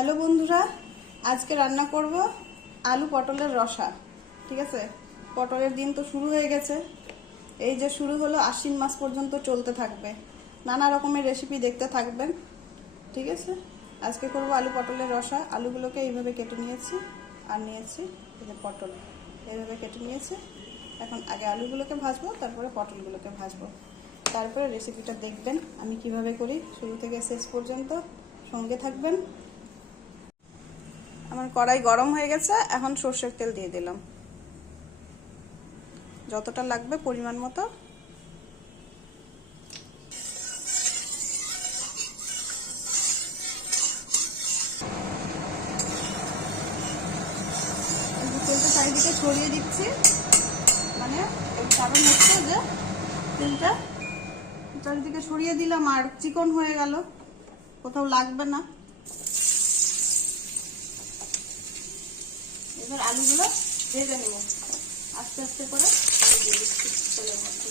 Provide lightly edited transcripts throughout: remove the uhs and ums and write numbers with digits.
Hello বন্ধুরা, আজকে রান্না করব আলু পটলের রসা। ঠিক আছে, পটলের দিন তো শুরু হয়ে গেছে। এই যে শুরু হলো, আশ্বিন মাস পর্যন্ত চলতে থাকবে। নানা রকমের রেসিপি দেখতে থাকবেন। ঠিক আছে, আজকে করব আলু পটলের রসা। আলুগুলোকে এইভাবে কেটে নিয়েছি, আর নিয়েছি এই যে পটল, এইভাবে কেটে নিয়েছি। এখন আগে আলুগুলোকে ভাজবো, তারপরে পটলগুলোকে ভাজবো। তারপরে রেসিপিটা দেখবেন আমি কিভাবে করি, শুরু থেকে শেষ পর্যন্ত সঙ্গে থাকবেন। আমার কড়াই গরম হয়ে গেছে, এখন সর্ষের তেল দিয়ে দিলাম, যতটা লাগবে পরিমাণ মতো। তেলটা চারিদিকে ছড়িয়ে দিচ্ছি, মানে এর কারণ হচ্ছে যে তেলটা চারিদিকে ছড়িয়ে দিলাম আর চিকন হয়ে গেল, কোথাও লাগবে না। এবার আলুগুলো ভেজে নেব আস্তে আস্তে করে, দিয়ে দিচ্ছি তেলের মধ্যে।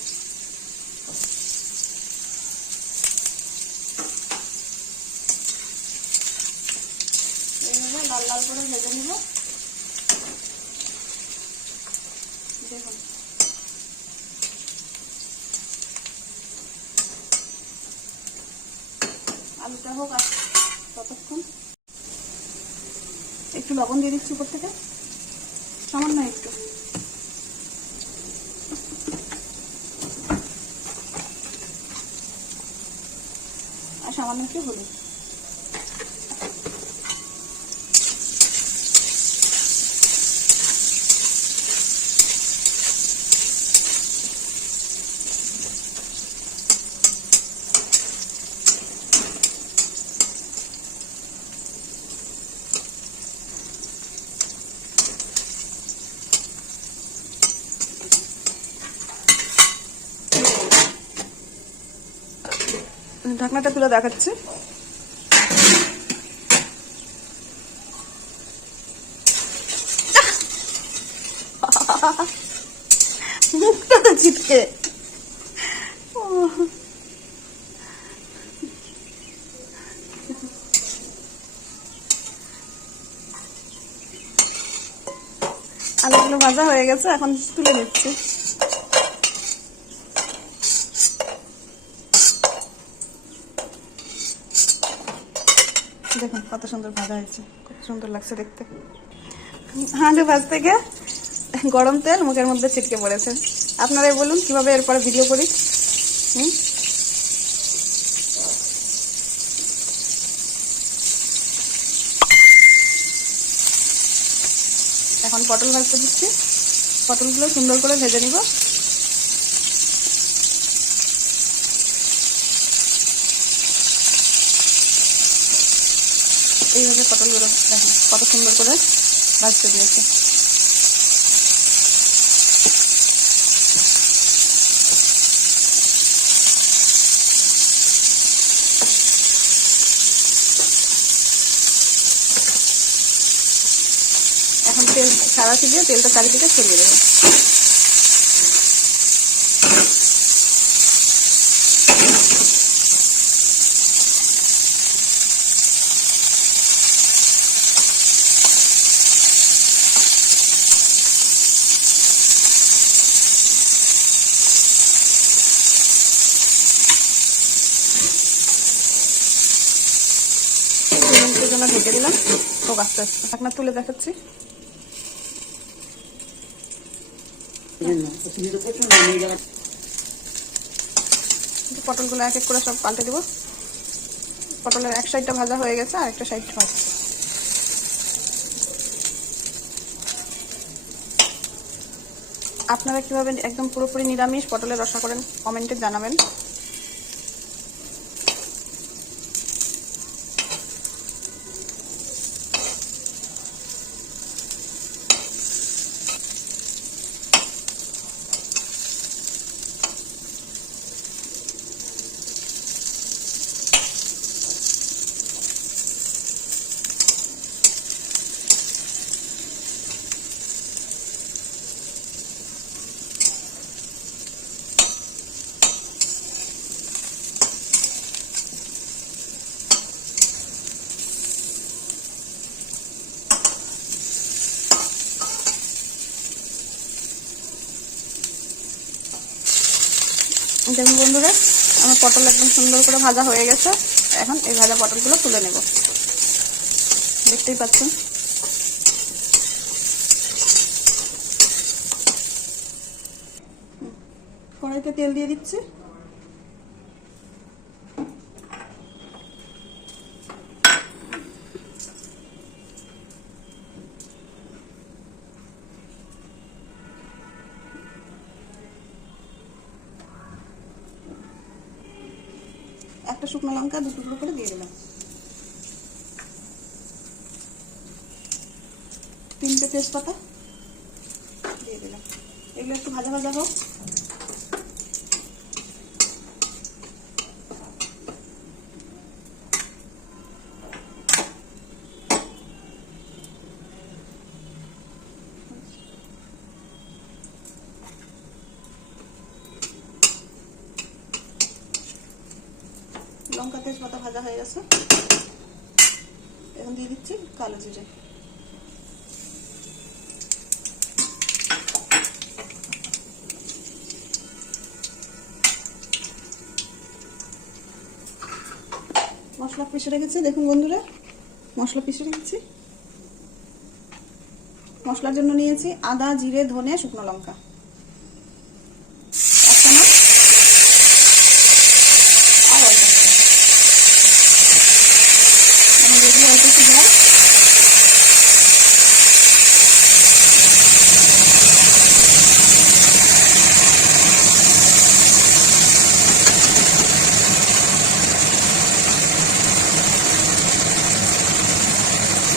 এইভাবে লাল লাল করে ভেজে নেব। দেখুন, আলুটা হোক আর ততক্ষণ একটু লবণ দিয়ে দিচ্ছি উপর থেকে, সামান্য একটু। আর সামান্য একটু হলুদ। ঢাকনাটা তুলে দেখাচ্ছি। মুখটা তো ছিটকে। আলুগুলো ভাজা হয়ে গেছে, এখন তুলে নিচ্ছি। দেখুন কত সুন্দর ভাজা হয়েছে, কত সুন্দর লাগছে দেখতে। আলু ভাজতে গিয়ে গরম তেল মুখের মধ্যে ছিটকে পড়েছে। আপনারাই বলুন কিভাবে এরপরে ভিডিও করি। এখন পটল ভাজতে দিচ্ছি, পটলগুলো সুন্দর করে ভেজে নিব। এইভাবে পটলগুলো দেখুন কত সুন্দর করে ভাজতে দিয়েছে। এখন তেল সারাশি দিয়ে তেলটা চারিদিকে ছড়িয়ে দেবো। জন্য ঢেকে দিলাম, হোক আস্তে আস্তে। ঢাকনা তুলে দেখাচ্ছি। পটলগুলো এক এক করে সব পাল্টে দেবো। পটলের এক সাইডটা ভাজা হয়ে গেছে, আর একটা সাইড ভাজা। আপনারা কিভাবে একদম পুরোপুরি নিরামিষ পটলের রসা করেন কমেন্টে জানাবেন। দেখুন বন্ধুরা, আমার পটল একদম সুন্দর করে ভাজা হয়ে গেছে। এখন এই ভাজা পটলগুলো তুলে নেব। দেখতেই পাচ্ছেন। কড়াইতে তেল দিয়ে দিচ্ছি। একটা শুকনো লঙ্কা 2 টুকরো করে দিয়ে দিলাম। 3টে তেজপাতা দিয়ে দিলাম। এগুলো একটু ভাজা ভাজা হোক। লঙ্কা তেজপাতা ভাজা হয়ে গেছে। এখন দিয়ে দিচ্ছি কালো জিরে। মশলা পিষে রেখেছি। দেখুন বন্ধুরা, মশলা পিষে রেখেছি। মশলার জন্য নিয়েছি আদা, জিরে, ধনে, শুকনো লঙ্কা।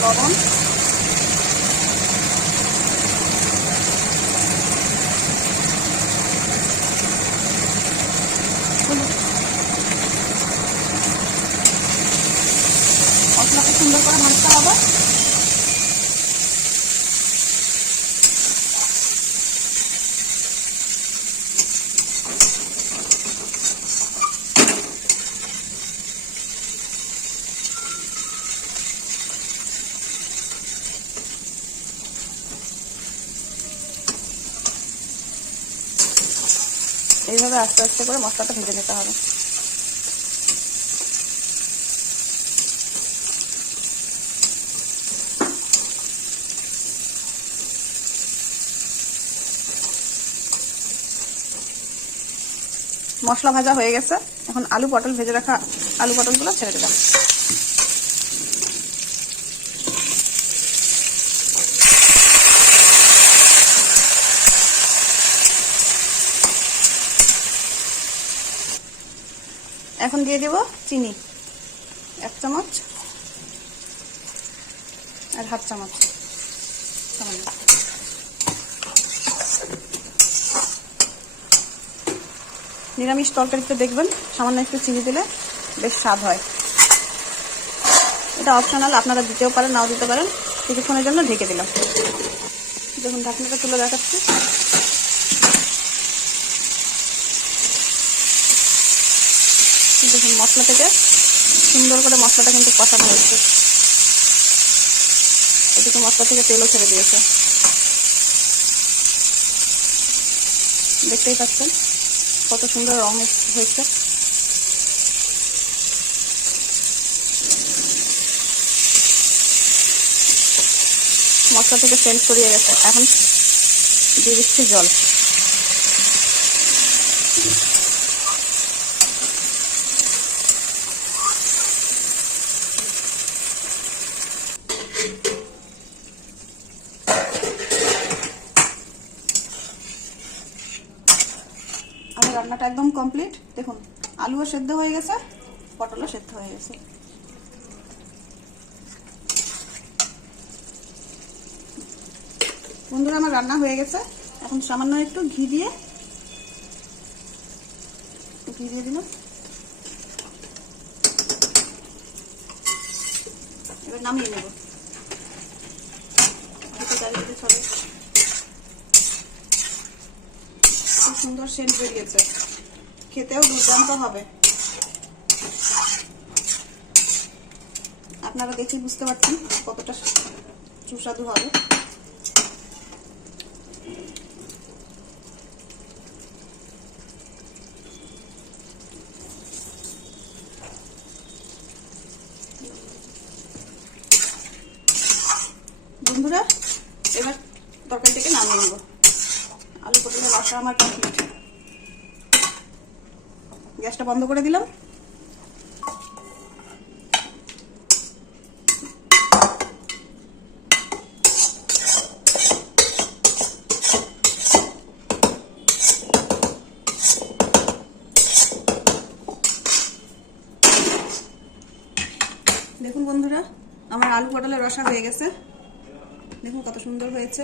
লবণ, মশলাকে সুন্দর করে ভাজতে হবে। এইভাবে আস্তে আস্তে করে মশলাটা ভেজে নিতে হবে। মশলা ভাজা হয়ে গেছে। এখন আলু পটল ভেজে রাখা আলু পটলগুলো ছেড়ে দিলাম। এখন দিয়ে দেব চিনি 1 চামচ আর 1/2 চামচ। নিরামিষ তরকারিতে দেখবেন সামান্য একটু চিনি দিলে বেশ স্বাদ হয়। এটা অপশনাল, আপনারা দিতেও পারেন, নাও দিতে পারেন। কিছুক্ষণের জন্য ঢেকে দিলাম। দেখুন ঢাকনাটা তুলে দেখাচ্ছি। দেখুন মশলা থেকে সুন্দর করে মশলাটা কিন্তু কষানো হয়েছে। এদিকে মশলা থেকে তেলও ছেড়ে দিয়েছে, দেখতেই পাচ্ছেন কত সুন্দর রং হয়েছে। মশলা থেকে সেন্ট ছড়িয়ে গেছে। এখন দিয়ে দিচ্ছি জল। আমার রান্নাটা একদম কমপ্লিট। দেখুন আলুও সেদ্ধ হয়ে গেছে, পটলও সেদ্ধ হয়ে গেছে। বন্ধুরা আমার রান্না হয়ে গেছে। এখন সামান্য একটু ঘি দিয়ে দিলাম। এবার নামিয়ে নেব। চারিদিকে ছড়ে খুব সুন্দর সেন্ট বেরিয়েছে। খেতেও দুর্দান্ত হবে। আপনারা দেখেই বুঝতে পারছেন কতটা সুস্বাদু হবে। বন্ধুরা এবার তরকারিটাকে নামিয়ে নেব। আলু পটলের রসা আমার কমপ্লিট। গ্যাসটা বন্ধ করে দিলাম। দেখুন বন্ধুরা আমার আলু পটলের রসা হয়ে গেছে। দেখুন কত সুন্দর হয়েছে।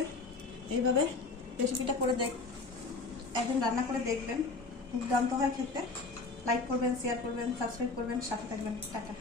এইভাবে রেসিপিটা করে একদিন রান্না করে দেখবেন, দুর্দান্ত হয় খেতে। লাইক করবেন, শেয়ার করবেন, সাবস্ক্রাইব করবেন, সাথে থাকবেন। টাটা।